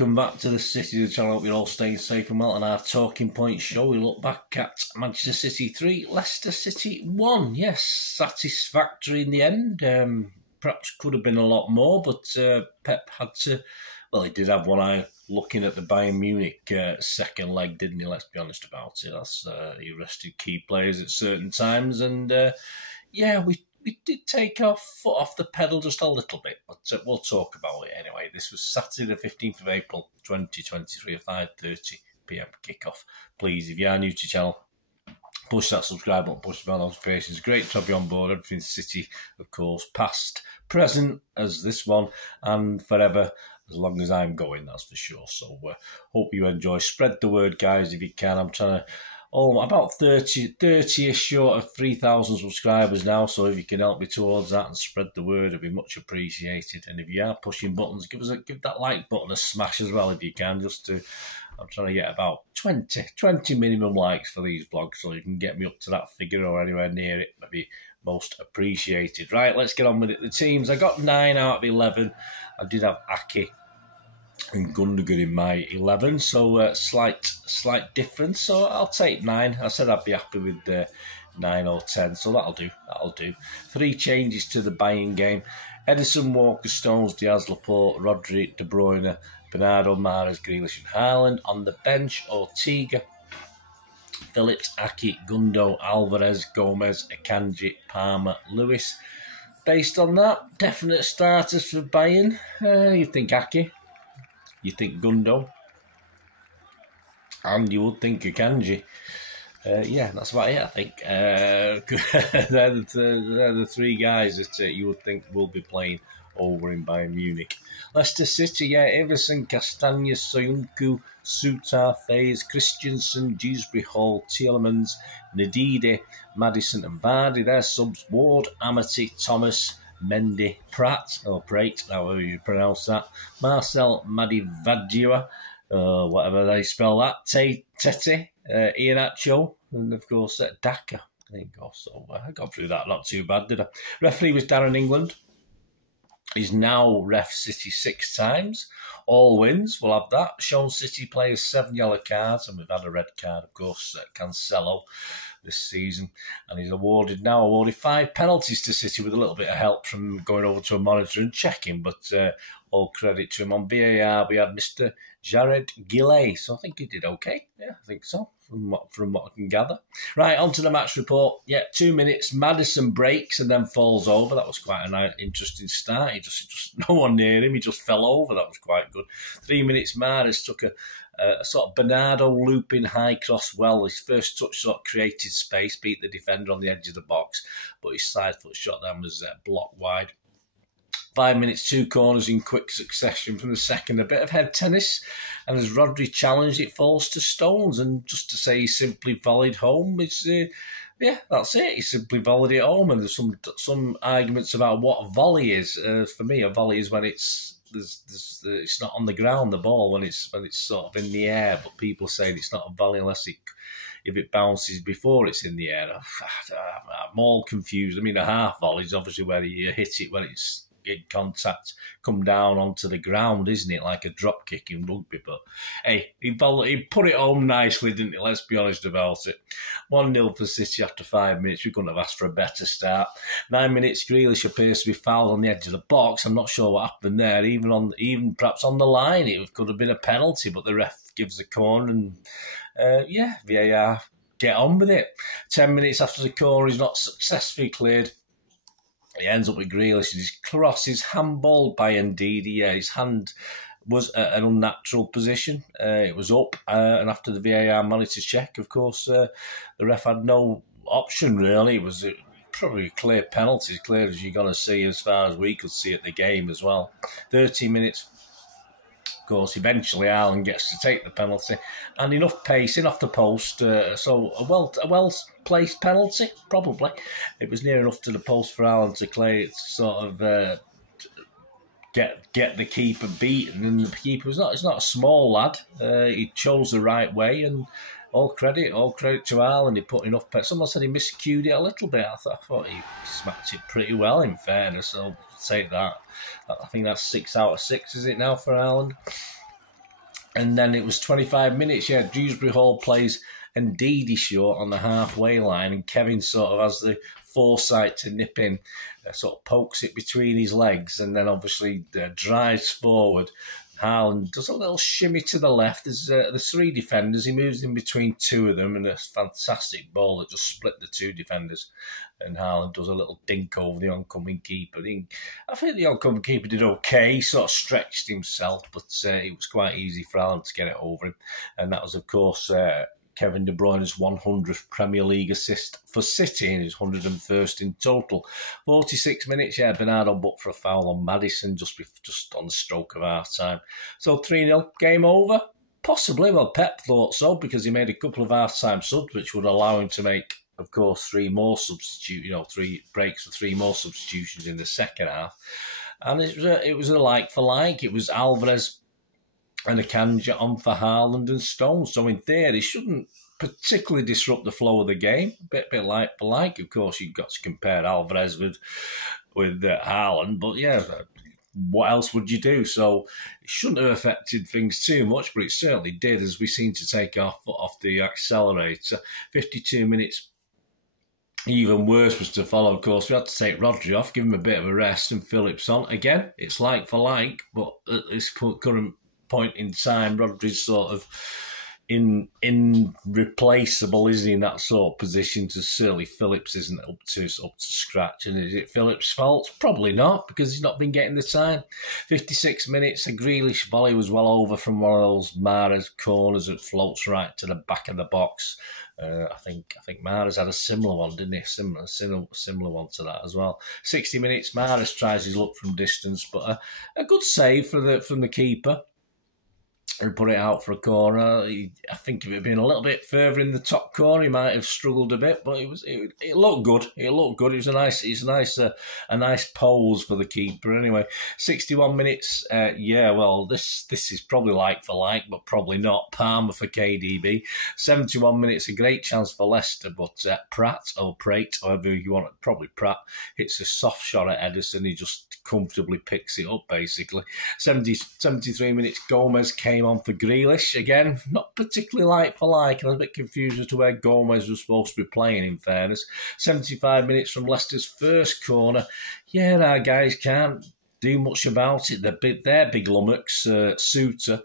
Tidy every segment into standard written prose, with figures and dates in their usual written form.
welcome back to the Citytilidie channel. Hope you're all staying safe and well. On our Talking Point show, we look back at Manchester City 3, Leicester City 1. Yes, satisfactory in the end. Perhaps could have been a lot more, but Pep had to... Well, he did have one eye looking at the Bayern Munich second leg, didn't he? Let's be honest about it. That's he rested key players at certain times. And, yeah, we did take our foot off the pedal just a little bit, but we'll talk about it anyway. This was Saturday the 15th of April, 2023, at 5:30 PM kickoff. Please, if you are new to the channel, push that subscribe button, push the bell notifications. Great to have you on board. Everything City, of course, past, present as this one, and forever as long as I'm going, that's for sure. So hope you enjoy. Spread the word, guys, if you can. I'm trying to... about 30-ish short of 3,000 subscribers now, so if you can help me towards that and spread the word, it'd be much appreciated. And if you are pushing buttons, give that like button a smash as well if you can, just to... I'm trying to get about 20 minimum likes for these vlogs, so you can get me up to that figure or anywhere near it. That'd be most appreciated. Right, let's get on with it. The teams, I got 9 out of 11. I did have Aki and Gundogan in my 11, so slight difference. So I'll take 9. I said I'd be happy with 9 or 10, so that'll do. 3 changes to the Bayern game: Edison, Walker, Stones, Diaz, Laporte, Rodri, De Bruyne, Bernardo, Mahrez, Grealish and Haaland. On the bench, Ortega, Phillips, Aki, Gundo, Alvarez, Gomez, Akanji, Palmer, Lewis. Based on that, definite starters for Bayern. You think Aki, you think Gundo, and you would think Akanji. Yeah, that's about it, I think. They're the 3 guys that you would think will be playing over in Bayern Munich. Leicester City, yeah, Everson, Castagna, Soyuncu, Sutar, Faze, Christensen, Dewsbury Hall, Tielemans, Ndidi, Maddison and Vardy. Their subs: Ward, Amity, Thomas, Mendy, Pratt, or Prait, however you pronounce that, Marcel, Madivadua, whatever they spell that, Tete, Iheanacho, and of course Daka. There you go. So I got through that not too bad, did I? Referee was Darren England. He's now ref City 6 times. All wins, we'll have that. Shown City players 7 yellow cards, and we've had a red card, of course, Cancelo this season. And he's awarded 5 penalties to City, with a little bit of help from going over to a monitor and checking, but all credit to him. On VAR, we had Mr. Jared Gilley, so I think he did okay. Yeah, I think so, from what I can gather. Right, on to the match report. Yeah, 2 minutes, Maddison breaks and then falls over. That was quite a nice, interesting start. He just no one near him, he just fell over. That was quite good. 3 minutes, Mahrez took a sort of Bernardo looping high cross well. His first touch sort of created space, beat the defender on the edge of the box, but his side foot shot then was blocked wide. 5 minutes, 2 corners in quick succession from the second. A bit of head tennis, and as Rodri challenged, it falls to Stones. And just to say he simply volleyed home, it's yeah, that's it. He simply volleyed it home. And there's some arguments about what a volley is. For me, a volley is when it's not on the ground, the ball, when it's sort of in the air. But people saying it's not a volley unless if it bounces before it's in the air. I'm all confused. I mean, a half volley is obviously where you hit it when it's in contact, come down onto the ground, isn't it? Like a drop kick in rugby. But hey, he put it home nicely, didn't he? Let's be honest about it. 1-0 for City after 5 minutes. We couldn't have asked for a better start. 9 minutes, Grealish appears to be fouled on the edge of the box. I'm not sure what happened there. Even perhaps on the line, it could have been a penalty, but the ref gives a corner, and yeah, VAR get on with it. 10 minutes after the corner is not successfully cleared, he ends up with Grealish, and his cross is handballed by Ndidi. Yeah, his hand was at an unnatural position. It was up, and after the VAR monitor check, of course, the ref had no option, really. It was probably a clear penalty, as clear as you're going to see as far as we could see at the game as well. 13 minutes. Of course, eventually Haaland gets to take the penalty, and enough pacing off the post, so a well-placed penalty, probably. It was near enough to the post for Haaland to clear it, sort of get the keeper beaten, and the keeper it's not a small lad. He chose the right way, and all credit to Haaland. He put enough. Someone said he miscued it a little bit. I thought he smacked it pretty well, in fairness. I'll take that. I think that's 6 out of 6, is it now, for Haaland? And then it was 25 minutes. Yeah, Dewsbury Hall plays Ndidi short on the halfway line, and Kevin sort of has the foresight to nip in, sort of pokes it between his legs, and then obviously drives forward. Haaland does a little shimmy to the left. There's three defenders. He moves in between two of them, and a fantastic ball that just split the two defenders. And Haaland does a little dink over the oncoming keeper. I think the oncoming keeper did okay. He sort of stretched himself, but it was quite easy for Haaland to get it over him. And that was, of course, Kevin De Bruyne's 100th Premier League assist for City, and his 101st in total. 46 minutes, yeah, Bernardo booked for a foul on Maddison just on the stroke of half-time. So 3-0, game over? Possibly. Well, Pep thought so, because he made a couple of half-time subs, which would allow him to make, of course, 3 breaks for 3 more substitutions in the second half. And it was a like-for-like. It was Alvarez and Akanji on for Haaland and Stones. So in theory, shouldn't particularly disrupt the flow of the game. A bit like for like. Of course, you've got to compare Alvarez with Haaland. But yeah, what else would you do? So it shouldn't have affected things too much, but it certainly did, as we seemed to take our foot off the accelerator. 52 minutes. Even worse was to follow, of course. We had to take Rodri off, give him a bit of a rest, and Phillips on. Again, it's like for like, but at this current point in time, Rodri's sort of irreplaceable, isn't he, in that sort of position? To certainly Phillips isn't up to scratch. And is it Phillips' fault? Probably not, because he's not been getting the time. 56 minutes, a Grealish volley was well over from one of those Mahrez corners that floats right to the back of the box. I think Mahrez had a similar one, didn't he? Similar one to that as well. 60 minutes, Mahrez tries his luck from distance, but a good save from the keeper. And put it out for a corner. I think if it had been a little bit further in the top corner, he might have struggled a bit, but it looked good. It looked good. It was a nice pose for the keeper. Anyway, 61 minutes. This is probably like for like, but probably not. Palmer for KDB. 71 minutes. A great chance for Leicester, but Pratt, however you want it, probably Pratt, hits a soft shot at Edison. He just comfortably picks it up, basically. 73 minutes. Gomez came on for Grealish. Again, not particularly like for like, and I was a bit confused as to where Gomez was supposed to be playing, in fairness. 75 minutes from Leicester's first corner. Yeah, our guys can't do much about it. Their big lummox, Suter,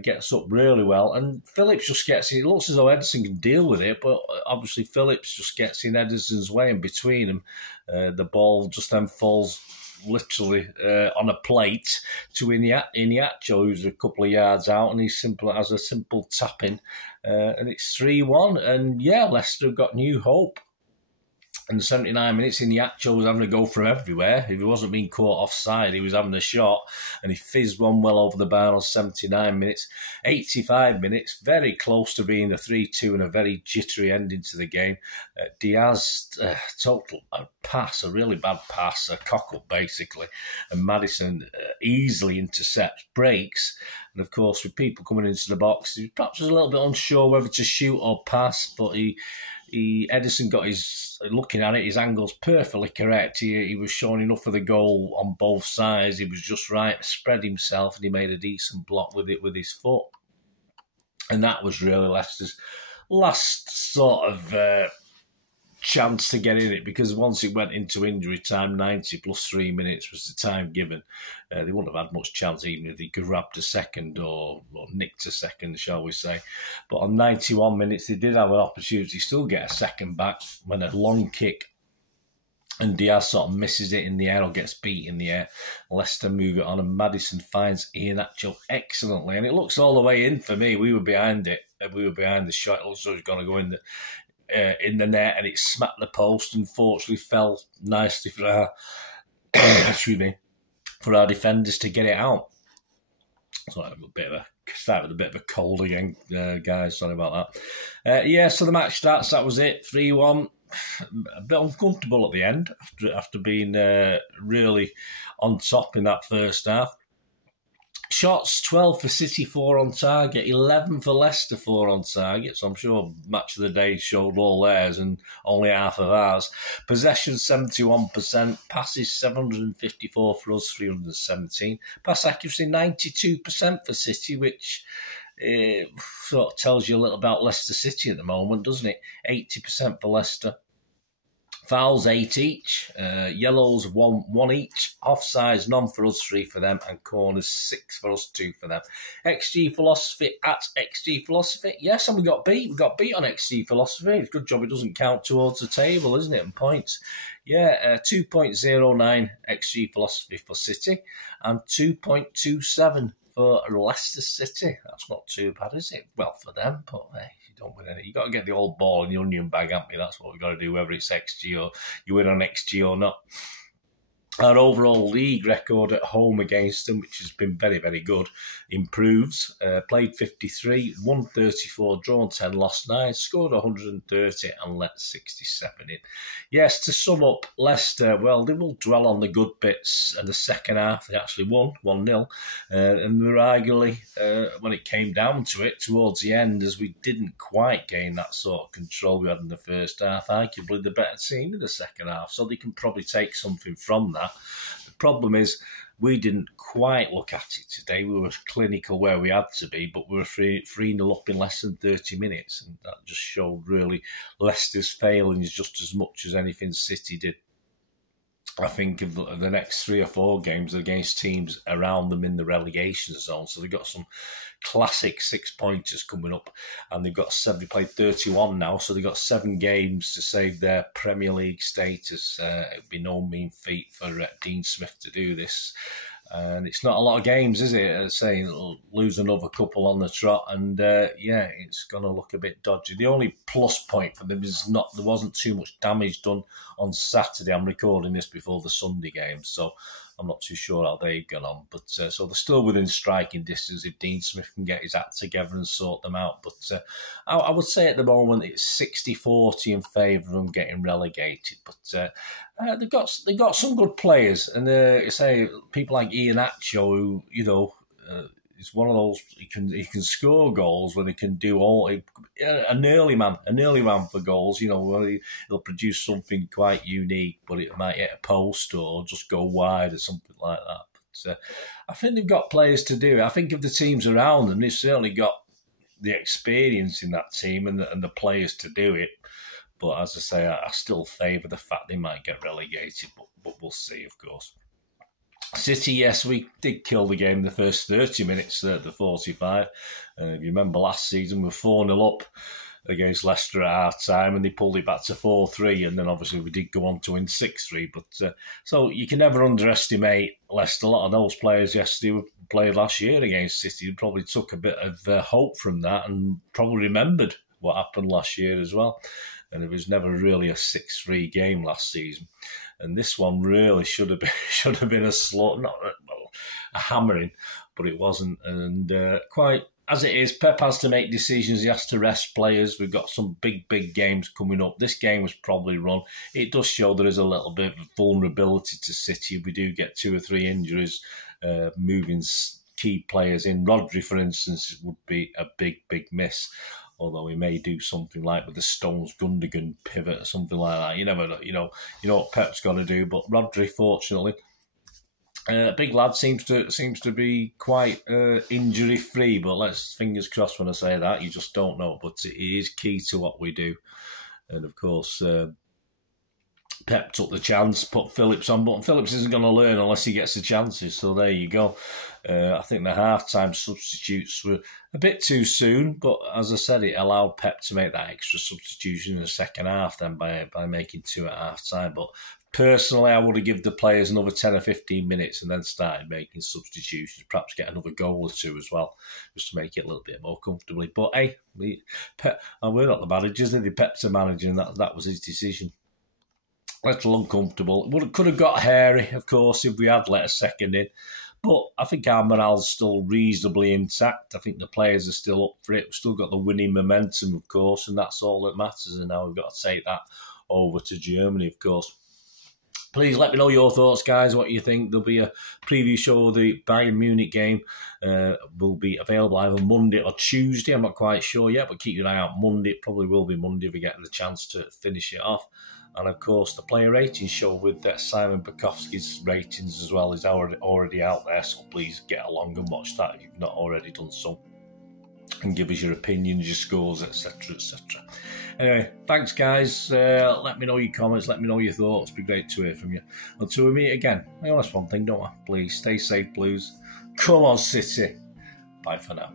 gets up really well, and Phillips just gets it. It looks as though Edison can deal with it, but obviously Phillips just gets in Edison's way, and between them, the ball just then falls literally on a plate to Iheanacho, who's a couple of yards out, and he has a simple tap in, and it's 3-1. And yeah, Leicester have got new hope. And 79 minutes, Iheanacho was having to go from everywhere. If he wasn't being caught offside, he was having a shot, and he fizzed one well over the bar on 79 minutes. 85 minutes, very close to being a 3-2 and a very jittery ending to the game. Diaz, total pass, a really bad pass, a cock-up basically. And Maddison easily intercepts, breaks. And of course, with people coming into the box, he perhaps was a little bit unsure whether to shoot or pass, but Edison got looking at it, his angle's perfectly correct. He was showing enough of the goal on both sides. He was just right to spread himself, and he made a decent block with his foot. And that was really Leicester's last sort of chance to get in it, because once it went into injury time, 90 plus 3 minutes was the time given. They wouldn't have had much chance even if they grabbed a second or nicked a second, shall we say. But on 91 minutes, they did have an opportunity to still get a second back when a long kick, and Diaz sort of misses it in the air or gets beat in the air. Leicester move it on, and Maddison finds Iheanacho excellently. And it looks all the way in for me. We were behind it. We were behind the shot. It looks like it was going to go in the net, and it smacked the post. Unfortunately, fell nicely for our for our defenders to get it out. So I have start with a bit of a cold again, guys. Sorry about that. So the match starts. That was it. 3-1. A bit uncomfortable at the end after being really on top in that first half. Shots, 12 for City, 4 on target, 11 for Leicester, 4 on target. So I'm sure Match of the Day showed all theirs and only half of ours. Possession, 71%. Passes, 754 for us, 317. Pass accuracy, 92% for City, which it sort of tells you a little about Leicester City at the moment, doesn't it? 80% for Leicester. Fouls 8 each, yellows 1 each, offsides none for us, 3 for them, and corners 6 for us, 2 for them. XG philosophy at XG philosophy. Yes, and we got beat. We got beat on XG philosophy. It's a good job it doesn't count towards the table, isn't it? And points. Yeah, 2.09 XG philosophy for City and 2.27 for Leicester City. That's not too bad, is it? Well, for them, but hey, you don't win any. You got to get the old ball in the onion bag, haven't you? That's what we've got to do, whether it's XG or you win on XG or not. Our overall league record at home against them, which has been very, very good, improves. Played 53, won 34, drawn 10, lost 9, scored 130 and let 67 in. Yes, to sum up, Leicester, well, they will dwell on the good bits. In the second half, they actually won 1-0. And we were arguably, when it came down to it, towards the end, as we didn't quite gain that sort of control we had in the first half, arguably the better team in the second half. So they can probably take something from that. The problem is we didn't quite look at it today. We were clinical where we had to be, but we were 3-0 up in less than 30 minutes. And that just showed really Leicester's failings just as much as anything City did. I think of the next 3 or 4 games against teams around them in the relegation zone. So they've got some classic 6-pointers coming up, and they've got 7. They played 31 now, so they've got 7 games to save their Premier League status. It'd be no mean feat for Dean Smith to do this. And it's not a lot of games, is it? Say, lose another couple on the trot, and yeah, it's going to look a bit dodgy. The only plus point for them is there wasn't too much damage done on Saturday. I'm recording this before the Sunday game, so I'm not too sure how they've gone on. But so they're still within striking distance if Dean Smith can get his act together and sort them out. But I would say at the moment it's 60-40 in favour of them getting relegated. But they've got some good players, and say people like Ian Acho, who is one of those he can score goals when he can do all an early man for goals. Where he'll produce something quite unique, but it might hit a post or just go wide or something like that. But I think they've got players to do it. I think of the teams around them, they've certainly got the experience in that team and the players to do it. But as I say, I still favour the fact they might get relegated, but we'll see, of course. City, yes, we did kill the game in the first 30 minutes at the 45. If you remember last season, we were 4-0 up against Leicester at half-time, and they pulled it back to 4-3, and then obviously we did go on to win 6-3. But so you can never underestimate Leicester. A lot of those players yesterday played last year against City. They probably took a bit of hope from that and probably remembered what happened last year as well. And it was never really a 6-3 game last season. And this one really should have been a slot, not a hammering, but it wasn't. And quite as it is, Pep has to make decisions. He has to rest players. We've got some big games coming up. This game was probably run. It does show there is a little bit of vulnerability to City. If we do get 2 or 3 injuries, moving key players in. Rodri, for instance, would be a big miss. Although we may do something like with the Stones Gundogan pivot or something like that. You never know. You know what Pep's got to do. But Rodri, fortunately, big lad seems to be quite injury free. But let's fingers crossed when I say that. You just don't know. But it is key to what we do. And of course, Pep took the chance, put Phillips on, but Phillips isn't going to learn unless he gets the chances. So there you go. I think the half-time substitutes were a bit too soon, but as I said, it allowed Pep to make that extra substitution in the second half then by making 2 at half-time. But personally, I would have given the players another 10 or 15 minutes and then started making substitutions, perhaps get another goal or 2 as well, just to make it a little bit more comfortably. But hey, Pep, we're not the managers, they're the Pep's the manager, and that was his decision. A little uncomfortable. Could have got hairy, of course, if we had let a second in. But I think our morale's still reasonably intact. I think the players are still up for it. We've still got the winning momentum, of course, and that's all that matters. And now we've got to take that over to Germany, of course. Please let me know your thoughts, guys, what you think. There'll be a preview show of the Bayern Munich game. Will be available either Monday or Tuesday. I'm not quite sure yet, but keep your eye out Monday. It probably will be Monday if we get the chance to finish it off. And, of course, the player ratings show with Simon BAJKOWSKI's ratings as well is already out there. So please get along and watch that if you've not already done so. and give us your opinions, your scores, etc, etc. Anyway, thanks guys. Let me know your comments, let me know your thoughts. It'd be great to hear from you. Until we meet again, I always one thing, don't I? Please stay safe, Blues. Come on, City. Bye for now.